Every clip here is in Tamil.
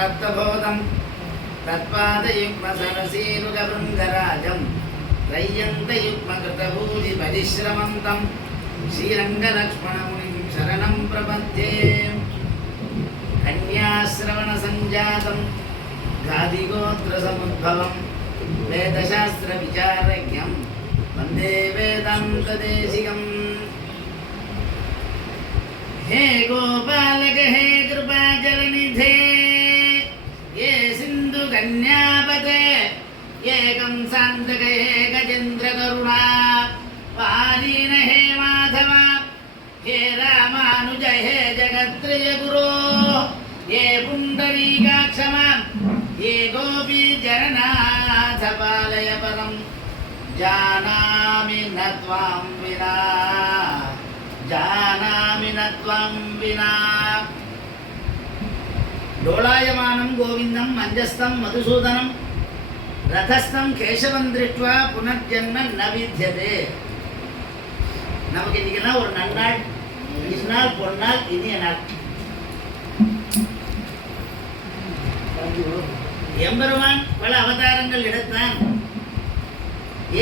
स्वार्थबोधम् तत्पादयुग्मसरसीरुगभृङ्गराजम् त्रय्यन्तयुग्मकृतभूतिपरिश्रमन्तम् श्रीरङ्गलक्ष्मणमुनिं शरणं प्रपद्ये कन्याश्रवणसञ्जातं गादिगोत्रसमुद्भवं वेदशास्त्रविचारज्ञं वन्दे वेदान्तदेशिकम्। हे गोपालक हे कृपाजलनिधे ये सिंधु कन्यापते ये कंसान्तक हे गजेन्द्रकरुणा पालीन हे माधव हे रामानुज हे जगत्त्रयगुरो ये पुण्डरीकाक्षमा ये गोपीचरनाथ पालय परं जानामि न त्वां विना जानामि न त्वं विना। डोलायमानं गोविंदं मञ्जस्थं मधुसूदनं रथस्थं केशवं दृष्ट्वा पुनर्जन्म न विद्यते। நமக்கு இன்னைக்குனா ஒரு நன்னாள், இந்நாள் பொன்னாள், இனிய நாள். எம்பெருமான் பல அவதாரங்கள் எடுத்தான்.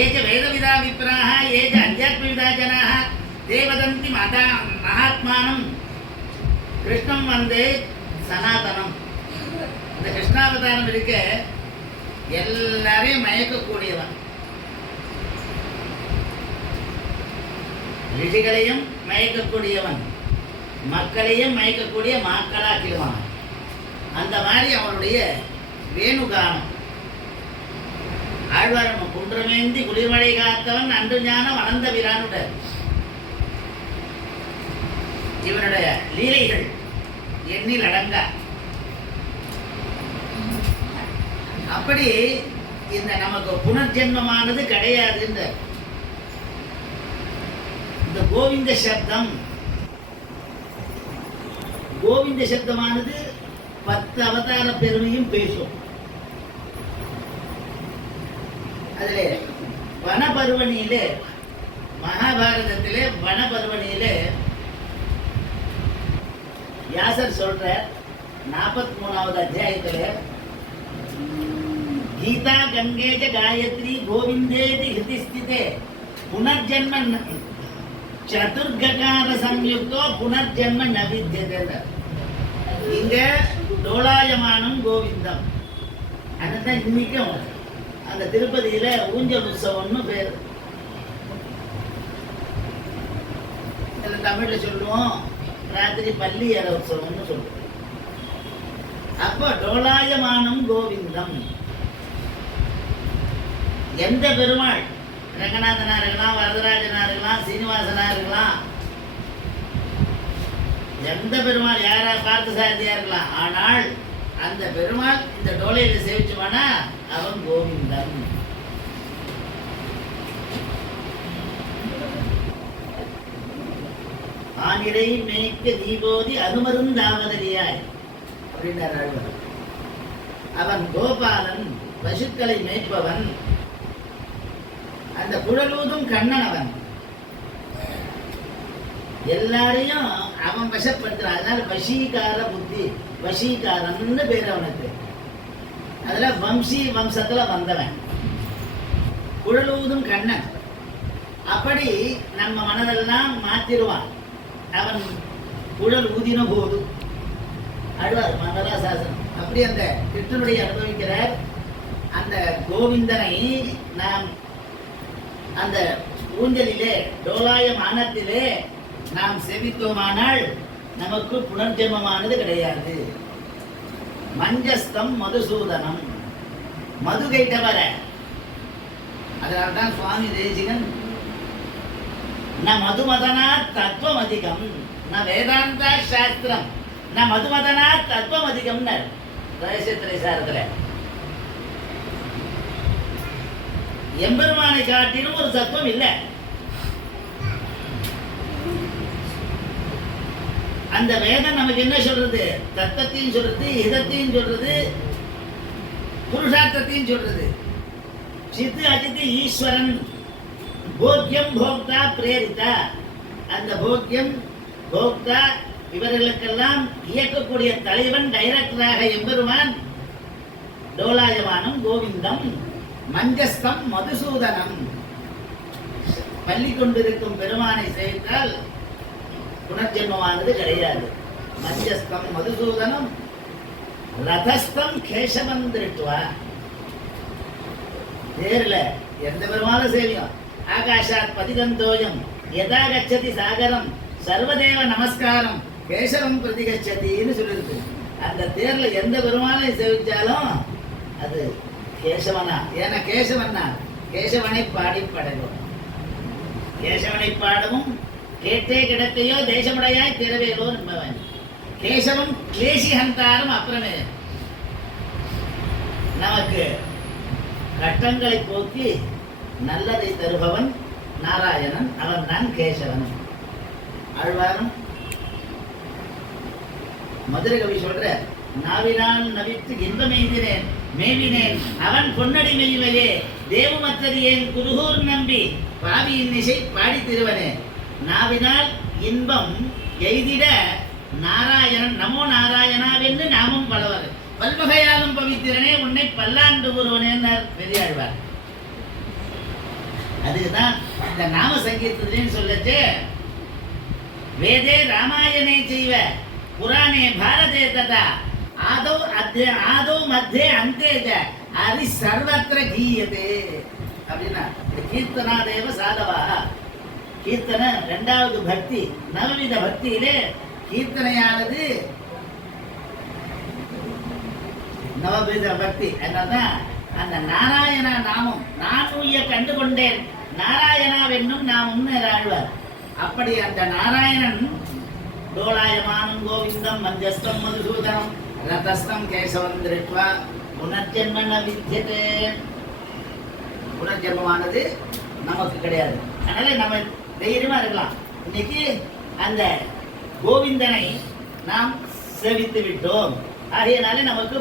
ஏஜ வேதவிதா விப்ராஹ ஏஜ அத்தியாத்மவிதா ஜனாஹ தேவதந்தி மகாத்மானம் கிருஷ்ணம் வந்தே சனாதனம். இந்த கிருஷ்ணாவதாரம் இருக்க எல்லாரையும் மயக்கக்கூடியவன், ரிஷிகளையும் மயக்கக்கூடியவன், மக்களையும் மயக்கக்கூடிய மாக்களாக்கிடுவான். அந்த மாதிரி அவனுடைய வேணுகானம். ஆழ்வாரம் குன்றமேந்தி குளிர்மழை காத்தவன் அன்று ஞானம் அனந்த விரானுடன். இவனுடைய லீலைகள் எண்ணில் அடங்கா. அப்படி இந்த நமக்கு புனர்ஜென்மமானது கிடையாது. இந்த கோவிந்த சப்தம், கோவிந்த சப்தமானது 10 அவதார பெருமையும் பேசும். அதிலே வனபர்வணியிலே, மகாபாரதத்திலே வனபர்வணியிலே வியாசர் சொல்ற 43வது அத்தியாயத்தில் கீதா கங்கேஜ காயத்ரி கோவிந்தேதி ஹிருதிஸ்திதே புனர்ஜன்ம சதுர்ககார சம்யுக்தோ புனர்ஜன்ம நவித்யதே. இங்க டோலாயமானம் கோவிந்தம். அதுதான் இன்னைக்கும் அந்த திருப்பதியில ஊஞ்சல் உற்சவம்னு பேர். தமிழ்ல சொல்லுவோம் ராத்திரி பள்ளி ஏற உற்சவம்னு சொல்லுவோம். அப்போ டோலாயமானம் கோவிந்தம். எந்த பெருமாள், ரங்கநாதனா இருக்கலாம், வரதராஜனா இருக்கலாம், சீனிவாசனா இருக்கலாம், எந்த பெருமாள், யாரா பார்த்து சாத்தியா இருக்கலாம். ஆனால் அந்த பெருமாள் இந்த டோலையில சேவிச்சுவானா அவன் கோவிந்தன். ஆனிரை மேய்க்க தீபோதி அருமருந்தாவதறியாய் அப்படின்னார் ஆழ்வார். அவன் கோபாலன், பசுக்களை மேய்ப்பவன், அந்த குழலூதும் கண்ணன். அவன் எல்லாரையும் அவன் வசப்படுத்துறான். அதனால வசீகார புத்தி, வசீகாரன்னு பேர் அவனுக்கு. அதுல வம்சி வம்சத்துல வந்தவன் குழலூதும் கண்ணன். அப்படி நம்ம மனதெல்லாம் மாத்திருவான் அவன் குழல் ஊதின போது. அழுவார் மங்களாசாசனம். அப்படி அந்த கிருஷ்ணனுடைய அனுபவிக்கிறார். அந்த கோவிந்தனை நாம் அந்த ஊஞ்சலிலே டோலாயமானத்திலே நாம் செவித்தோமானால் நமக்கு புனர்ஜென்மமானது கிடையாது. மஞ்சஸ்தம் மதுசூதனம், மது கைட்டவர. அதனால்தான் சுவாமி தேசிகன் ந மதுமதனா தத்துவம் அதிகம் ந வேதாந்தா சாஸ்திரம் ந மதுமதனா தத்துவம் அதிகம் ரகசியத்திரை சாரத்துல. எம்பெருமானை காட்டிலும் ஒரு தத்துவம் இல்லை. அந்த வேதம் நமக்கு என்ன சொல்றது? தத்துவத்தையும் சொல்றது, இதத்தையும் சொல்றது, புருஷார்த்தத்தையும் சொல்றது. சித்து அஜித்து ஈஸ்வரன், போக்கியம் போக்தா பிரேரிதா. அந்த போக்கியம் போக்தா இவர்களுக்கெல்லாம் இயக்கக்கூடிய தலைவன் டைரக்டராக எம்பெருமான் டோலாயமானம் கோவிந்தம் மஞ்சஸ்தம் மதுசூதனம். பள்ளி கொண்டிருக்கும் பெருமானை சேவித்தால் புனர்ஜென்மமானது கிடையாது. மஞ்சஸ்தம் மதுசூதனம் ரதஸ்தம் கேசவம் திருட்டுவா. தேர்ல எந்த பெருமானும் சேவியம். ஆகாஷாத் பதிகந்தோயம் யதா கச்சதி சாகரம் சர்வதேவ நமஸ்காரம் கேசவம் பிரதிகச்சதின்னு சொல்லியிருக்கு. அந்த தேர்ல எந்த பெருமானை சேவிச்சாலும் அது கேசவனா. ஏன்னா கேசவனா கேசவனை பாடி படகும். கேசவனை பாடவும் கேட்டே கிடக்கையோ தேசமுடையாய் திரவேலோ என்பவன். கேசவம் கிளேசி ஹந்தாரம். அப்புறமே நமக்கு கட்டங்களை போக்கி நல்லதை தருபவன் நாராயணன். அவன் தான் கேசவன். ஆழ்வாரும் மதுரை கவி சொல்ற, நாவினால் நவித்து இன்பமெய்தினேன் மேவினேன் அவன் பொன்னடி மெய்வையே தேவமத்தறியேன் குருகூர் நம்பி பாவியின் இசை பாடி திருவனே. நாவினால் இன்பம் எய்திட நாராயணன் நமோ நாராயணாவென்று நாமும் பலவர் பல்வகையாலும் பவித்திரனே உன்னை பல்லாண்டு கூறுவனேன்னார் பெரியாழ்வார். அதுதான் இந்த நாம சங்கீர்த்தத்திலேன்னு சொல்லச்சு, வேதே ராமாயணே செய்வ புராணே பாரதே ததா ஆதோ மத்தியே அந்தேஜ ஹரி சர்வத்திர கீயதே அப்படின்னா கீர்த்தனாதேவ சாதவா. கீர்த்தன இரண்டாவது பக்தி. நவவித பக்தியிலே கீர்த்தனையானது நவவித பக்தி. என்னதான் அந்த நாராயணா நாமம் நான் உய்ய கண்டு கொண்டேன் நாராயணாவென்னும் நாம் முன்னேற ஆழ்வார். அப்படி அந்த நாராயணன் டோலாயமானம் கோவிந்தம் மஞ்சஸ்தம் மதுசூதனம் ரதஸ்தம் கேசவம் திருட்வா புனர்ஜென்ம வித்யதே. புனர்ஜென்மமானது நமக்கு கிடையாது. அதனால நம்ம தைரியமா இருக்கலாம். இன்னைக்கு அந்த கோவிந்தனை நாம் சேவித்து விட்டோம். ஆகையினாலே நமக்கு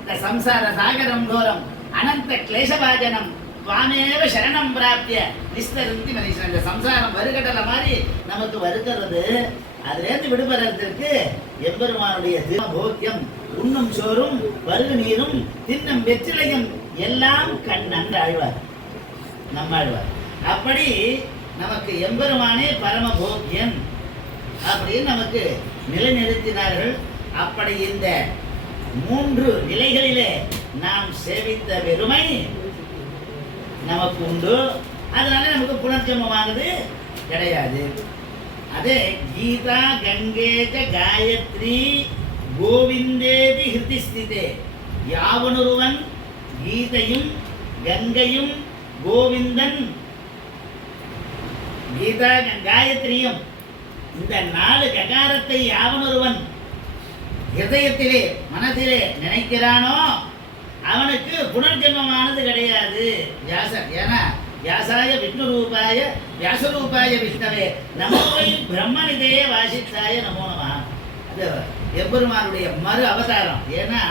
இந்த சம்சார சாகரம் தோறும் அனந்த கிளேசபாஜனம் துவாமேவ சரணம் பிராப்திய நிஸ்தருந்தி மனுஷன். இந்த சம்சாரம் வருகடல மாதிரி நமக்கு வருகிறது. அதிலேருந்து விடுபடுறதுக்கு எம்பெருமானுடைய போக்கியம் உண்ணும் சோறும் வருகு நீரும் தின்னும் வெற்றிலையும் எல்லாம் கண்ணன் ஆழ்வார் நம்மாழ்வார். அப்படி நமக்கு எம்பெருமானே பரம போக்கியம் அப்படின்னு நமக்கு நிலைநிறுத்தினார்கள். அப்படி இந்த 3 நிலைகளிலே நாம் சேவித்த பெருமை நமக்கு உண்டு. அதனால நமக்கு புனர்ஜென்மமானது கிடையாது. அதே கீதா கங்கேஜ காயத்ரி கோவிந்தேதி ஹிருதி ஸ்திதே. யாவனொருவன் கீதையும் கங்கையும் கோவிந்தன் கீதா காயத்ரியும் இந்த 4 ககாரத்தை யாவனொருவன் ஹிருதயத்திலே மனதிலே நினைக்கிறானோ அவனுக்கு புனர்ஜென்மமானது கிடையாது. வியாசர் ஏன்னா வியாசாய விஷ்ணு ரூபாய வியாசரூபாய விஷ்ணவே நமோவை பிரம்மனிதேய வாசித்தாய நமோ நம. அது எம்பெருமானுடைய மறு அவதாரம். ஏன்னா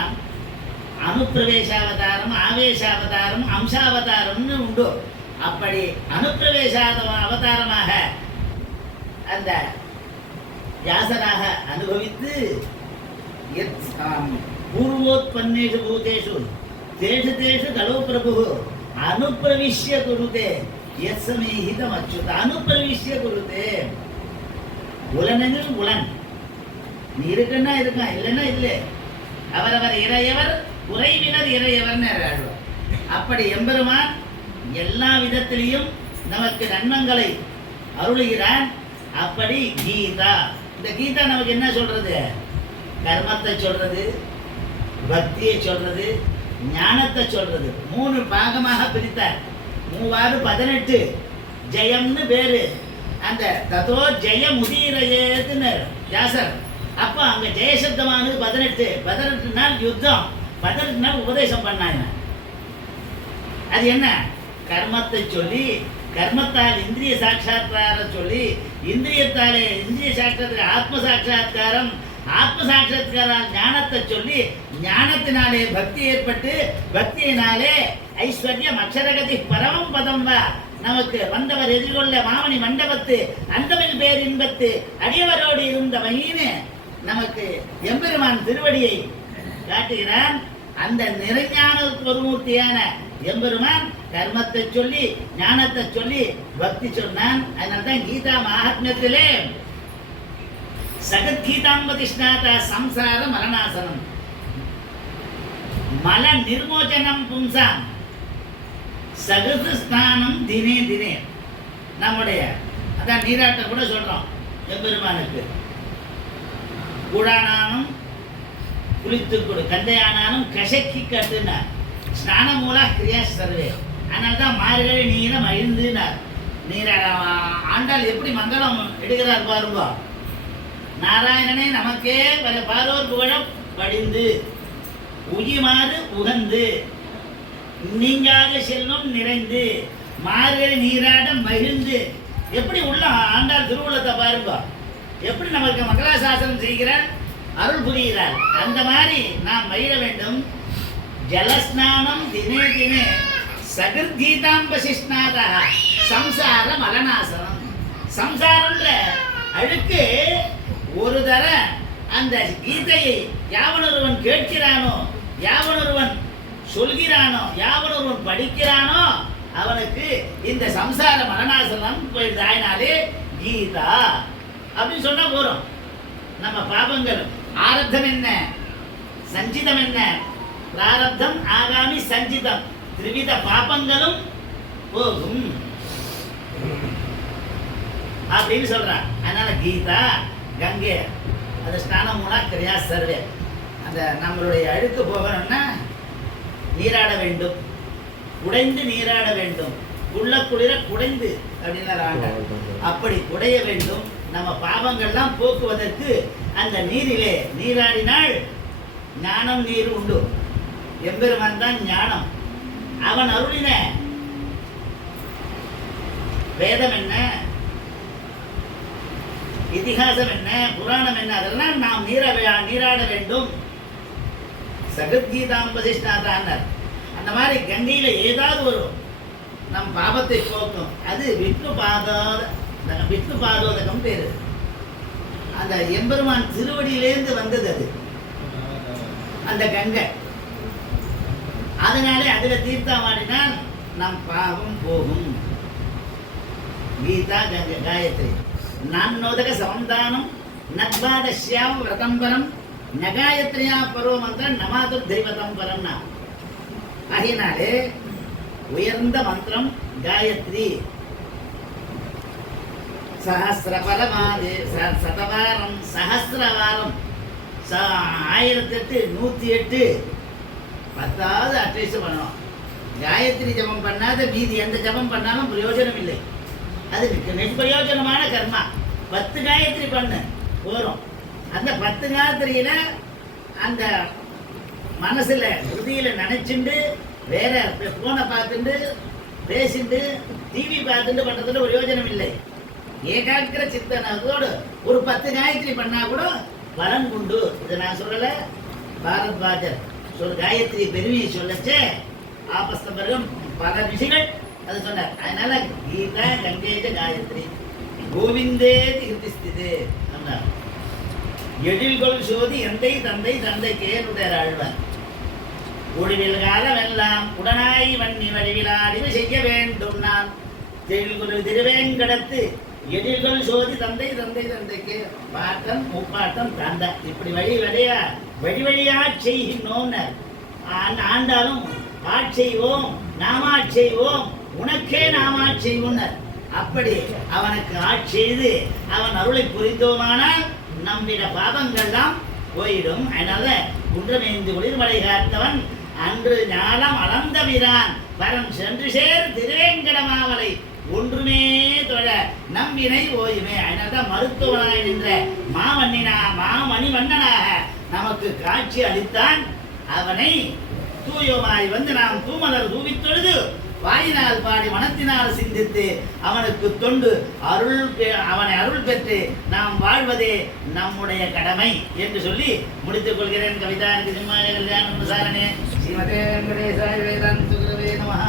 அனுப்பிரவேசாவதாரம் ஆவேசாவதாரம் அம்சாவதாரம்னு உண்டு. அப்படி அனுப்பிரவேசாத அவதாரமாக அந்த வியாசராக அனுபவித்து பூர்வோத்பன்னேஷு பூதேஷு தேஷு தேஷு கலோ பிரபு அனுப்பிரவிஷ்ய குருதே எஸ்மேஹிதம் அச்சுத. அனுப்பிரவிஷ்ய குருதே. உலனெனில் உலன். நீ இருக்குன்னா இருக்கான், இல்லைன்னா இல்லை. அவரவர் இறையவர் உறைவினர் இறையவர்னு ஆழ்வார். அப்படி எம்பெருமான் எல்லா விதத்திலையும் நமக்கு நன்மங்களை அருளுகிறான். அப்படி கீதா. இந்த கீதா நமக்கு என்ன சொல்றது? கர்மத்தை சொல்றது, பக்தியை சொல்றது, ஞானத்தை சொல்றது. 3 பாகமாக பிரித்தார். 3 18 ஜெயம்னு பேரு. அந்த ததோ ஜெயம் உதீரேதுன்னு வியாசர். அப்போ அங்க ஜெயசப்தமானது 18 நாள் யுத்தம், 18 நாள் உபதேசம் பண்ணாங்க. அது என்ன? கர்மத்தை சொல்லி கர்மத்தால் இந்திரிய சாட்சாத்கார சொல்லி இந்திரியத்தாலே இந்திரிய சாட்சாத்கார ஆத்ம சாட்சாத்காரம் ஆத்ம சாட்சாத்காரால் ஞானத்தை சொல்லி ஞானத்தினாலே பக்தி ஏற்பட்டு பக்தியினாலே ஐஸ்வர்யம் அக்ஷரகதி பரமம் பதம் வா நமக்கு வந்தவர் எதிர்கொள்ள மாமணி மண்டபத்து அந்தமில் பேர் இன்பத்து அடியவரோடு இருந்த வகையின்னு நமக்கு எம்பெருமான் திருவடியை காட்டுகிறான். அந்த நிறைஞான பொருமூர்த்தியான எம்பெருமான் கர்மத்தை சொல்லி ஞானத்தை சொல்லி பக்தி சொன்னான். அதனால்தான் கீதா மகாத்மியத்திலே சகத்கீதாம்பதிஷ்ணாதா சம்சார மரணாசனம் மல நிர்மோச்சனம் பும்சாம் சகது ஸ்நானம் தினே தினே. நம்முடைய அதான் நீராட்டம் கூட சொல்றோம் எம்பெருமானுக்கு. கூடானானும் குளித்து கொடு கந்தையானாலும் கசக்கி கட்டுனார். ஸ்நான மூலா கிரியா சர்வே. அதனால்தான் மார்கழி நீரம் அழிந்துனார். நீராட ஆண்டாள் எப்படி மங்களம் எடுக்கிறார் பாருங்க. நாராயணனே நமக்கே பாரோர் புகழம் படிந்து உயிமாறு உகந்து நீங்காத செல்வம் நிறைந்து மார்கழி நீராட மகிழ்ந்து. எப்படி உள்ள ஆண்டாள் திருவுள்ளத்தை பாருங்க, எப்படி நமக்கு மங்களாசாசனம் செய்கிறார், அருள் புரிகிறார். அந்த மாதிரி நாம் மகிழ வேண்டும். ஜலஸ்நானம் தினே தினே சகிர்கீதாம்பசிஷ்ணாதா சம்சார மலநாசனம். சம்சாரன்ற அழுக்கு ஒரு தர அந்த கீதையை யாவனொருவன் கேட்கிறானோ, யாவனொருவன் சொல்கிறானோ, யாவனொருவன் படிக்கிறானோ அவனுக்கு இந்த சம்சார மரணாசனம் போயிடுதாயினாலே கீதா அப்படின்னு சொன்னா போறோம். நம்ம பாபங்கள் ஆரப்தம் என்ன, சஞ்சிதம் என்ன, பிராரப்தம் ஆகாமி சஞ்சிதம் திரிவித பாபங்களும் போகும் அப்படின்னு சொல்றான். அதனால கீதா கங்கை அது ஸ்நானம் மூலா கிரியா சர்வே. அந்த நம்மளுடைய அழுக்கு போகணும்னா நீராட வேண்டும், குடைந்து நீராட வேண்டும். உள்ள குளிர குடைந்து அப்படின்னு அப்படி குடைய வேண்டும். நம்ம பாவங்கள்லாம் போக்குவதற்கு அந்த நீரிலே நீராடினால் ஞானம் நீர் உண்டு. எம்பெருமான் தான் ஞானம். அவன் அருளின வேதம் என்ன, இதிகாசம் என்ன, புராணம் என்ன, அதெல்லாம் நாம் நீராட வேண்டும். சகத்கீதாம்பதிஷ்ணாதான். அந்த மாதிரி கங்கையில ஏதாவது ஒரு நம் பாபத்தை போக்கும். அது விஷ்ணு பாதோதகம் பேரு. அந்த எம்பெருமான் திருவடியிலேருந்து வந்தது அது அந்த கங்கை. அதனாலே அதுல தீர்த்தமாடினால் நம் பாவம் போகும். கீதா கங்கை காயத்ரி நான்னோதக சமந்தானம் நத்வாதஸ்யாம் விரதம்பரம் நகாயத்ரியா பருவ மந்திரம் நமாது தெய்வதம் பரம்னா. ஆகினாலே உயர்ந்த மந்திரம் காயத்ரி. சஹஸ்ரபலமாது சதவாரம் சஹஸ்ரவாரம் 1008 108 10வது அட்லீஸ்ட் பண்ணணும். காயத்ரி ஜபம் பண்ணாத மீதி எந்த ஜபம் பண்ணாலும் பிரயோஜனம் இல்லை. அது நிஷ்பிரயோஜனமான கர்மா. 10 காயத்ரி பண்ணு போறோம். அந்த 10 காயத்ரியில அந்த மனசுல ஹிருதியில நினைச்சுண்டு வேற போனை பார்த்துட்டு பேசிட்டு டிவி பார்த்துட்டு பண்றதுல பிரயோஜனம் இல்லை. ஏகாக்கிர சித்தனத்தோடு ஒரு 10 காயத்ரி பண்ணா கூட பலன் உண்டு. இதை நான் சொல்லல, பாரத்வாஜர் காயத்ரி பெருமையை சொல்லச்சே ஆபஸ்தம்பரம் பல ரிஷிகள் அது சொன்னார். அதனால கீதா கங்கேஜ காயத்ரி கோவிந்தே தீர்த்திஸ்திது சொன்னார். எழில்கொள் சோதி எந்தை தந்தை தந்தைக்கே நுடர் ஆழ்வார். ஒழிவில் காலம் எல்லாம் உடனாய் வன்னி வழிவிலாடிவு செய்ய வேண்டும். நான் தெழில்குரு திருவேங்கடத்து எழில்கொள் சோதி தந்தை தந்தை தந்தைக்கு பாட்டம் முப்பாட்டம் தந்த இப்படி வழி வழியா செய்கின்றோம். ஆண்டாலும் ஆட்செய்வோம் நாமாட்செய்வோம் உனக்கே நாமாட்செய்வோம். அப்படி அவனுக்கு ஆட்செய்து அவன் அருளை புரிந்தோமானால் நம்மிட பாவங்கள்லாம் போயிடும். அதனால குன்றமேந்து குளிர்மலை காத்தவன் அன்று ஞானம் அளந்தவிரான் வரம் சென்று சேர் திருவேங்கடமாவலை ஒன்றுமே தொழ நம்பினை ஓயுமே. அதனால்தான் மருத்துவனாய் நின்ற மாமணி மன்னனாக நமக்கு காட்சி அளித்தான். அவனை தூயோமாய் வந்து நாம் தூமலர் தூவித்தொழுது வாயினால் பாடி மனத்தினால் சிந்தித்து அவனுக்கு தொண்டு அவனை அருள் பெற்று நாம் வாழ்வதே நம்முடைய கடமை என்று சொல்லி முடித்துக் கொள்கிறேன். கவிதா சிம்மாய கல்யாணம் சாரணே ஸ்ரீமதே வெங்கடேசாய வேதாந்த குரவே நமஹ.